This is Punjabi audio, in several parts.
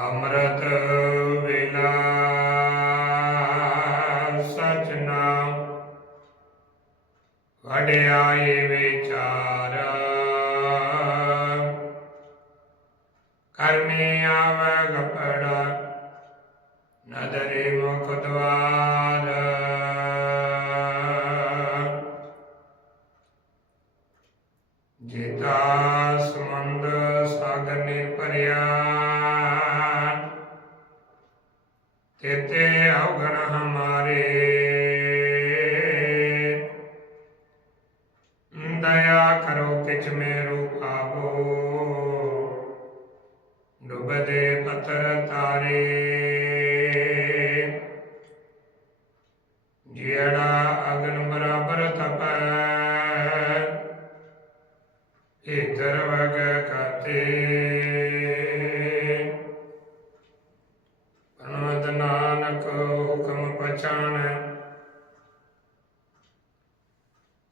ਅੰਮ੍ਰਿਤ ਵੇਲਾ ਸਚ ਨਾਮ ਵਡਿਆਈ ਵਿਚਾਰ। ਕਰਮੀ ਆਵੈ ਗਪੜਾ, ਨਦਰੇ ਮੁਖ ਦਵਾਰ। ਜੀਤਾ ਸਮੁੰਦ ਸਾਗਰ ਨਿਰਭਰਿਆ। ਤੇਤੇ ਅਵਗਣ ਹਮਾਰੇ। ਦਇਆ ਕਰੋ ਕਿਛ ਮੇਰੂ ਪਾਵੋ ਡੁੱਬਦੇ ਪੱਥਰ ਤਾਰੇ। ਜਿਹੜਾ ਅਗਨ ਬਰਾਬਰ ਤਪੈ ਇਧਰ ਵਗ ਕਤੇ ਪਰਮਤ ਨਾਨਕ ਹੁਕਮ ਪਛਾਣੈ।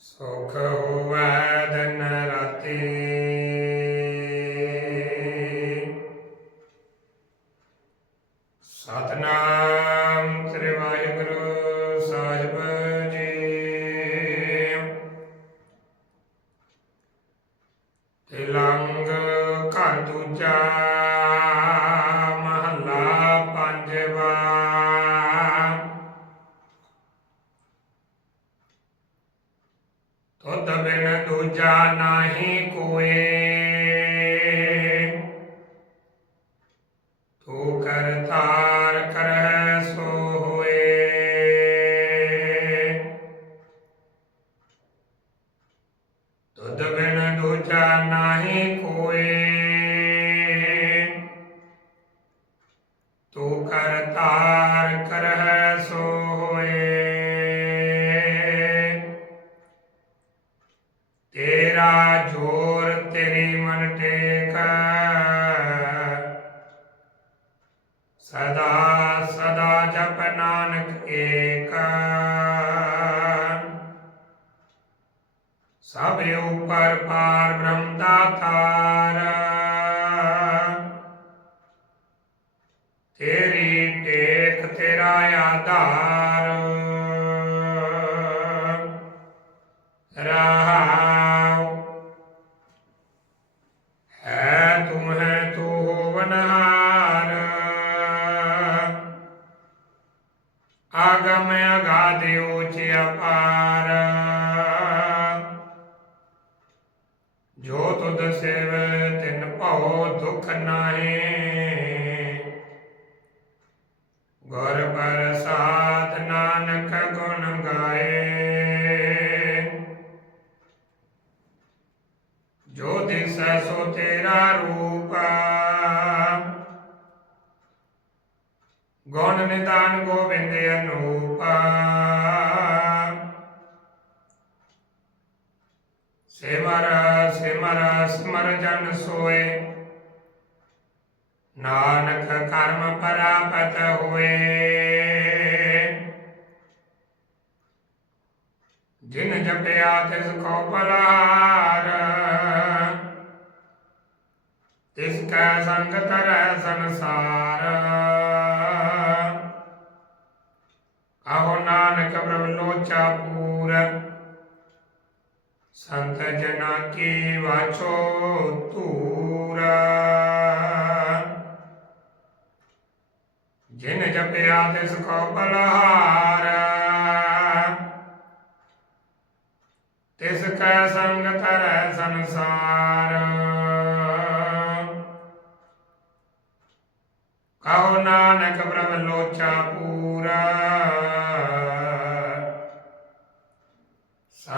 ਸੁਖ ਹੋਵੈ ਦੂਜਾ ਨਾਹੀ ਕੋਏ। ਸਦਾ ਸਦਾ ਜਪ ਨਾਨਕ ਏਕ। ਸਭ ਉਪਰ ਪਾਰ ਬ੍ਰਹਮ ਦਾਤਾਰ ਤੇਰੀ ਟੇਕ ਤੇਰਾ ਆਧਾਰ। ਜੋ ਤੁਧ ਸੇਵ, ਤਿਨ ਭਉ ਦੁਖ ਨਾਹੀ। ਗੁਰ ਪ੍ਰਸਾਦ ਨਾਨਕ ਗੁਣ ਗਾਏ। ਜੋ ਦਿਸੈ, ਸੋ ਤੇਰਾ ਰੂਪ। ਗੁਣ ਨਿਦਾਨ ਗੋਬਿੰਦ ਅਨੂਪਾ ਸਿਮਰ ਸਿਮਰ ਸਿਮਰ ਜਨ ਸੋਏ। ਨਾਨਕ ਕਰਮ ਪਰਾਪਤ ਹੋਏ। ਜਿਨ ਜਪਿਆ ਤਿਸ ਕੋ ਪਲਾਰ ਤਿਸ ਕੈ ਸੰਗ ਤਰੈ ਸੰਸਾਰ। ਕਹੋ ਨਾਨਕ ਪ੍ਰਭ ਲੋਚਾ ਪੂਰ ਸੰਤ ਜਨਾ ਕੀ ਵਾਚੋ ਤੂਰ ਜਿਨ ਜਪਿਆ ਤਿਸ ਕੋ ਬਲਹਾਰ। ਤਿਸ ਕੈ ਸੰਗ ਤਰੈ ਸੰਸਾਰ। ਕਹੋ ਨਾਨਕ ਬ੍ਰਹਮ ਲੋਚਾ ਪੂਰਾ।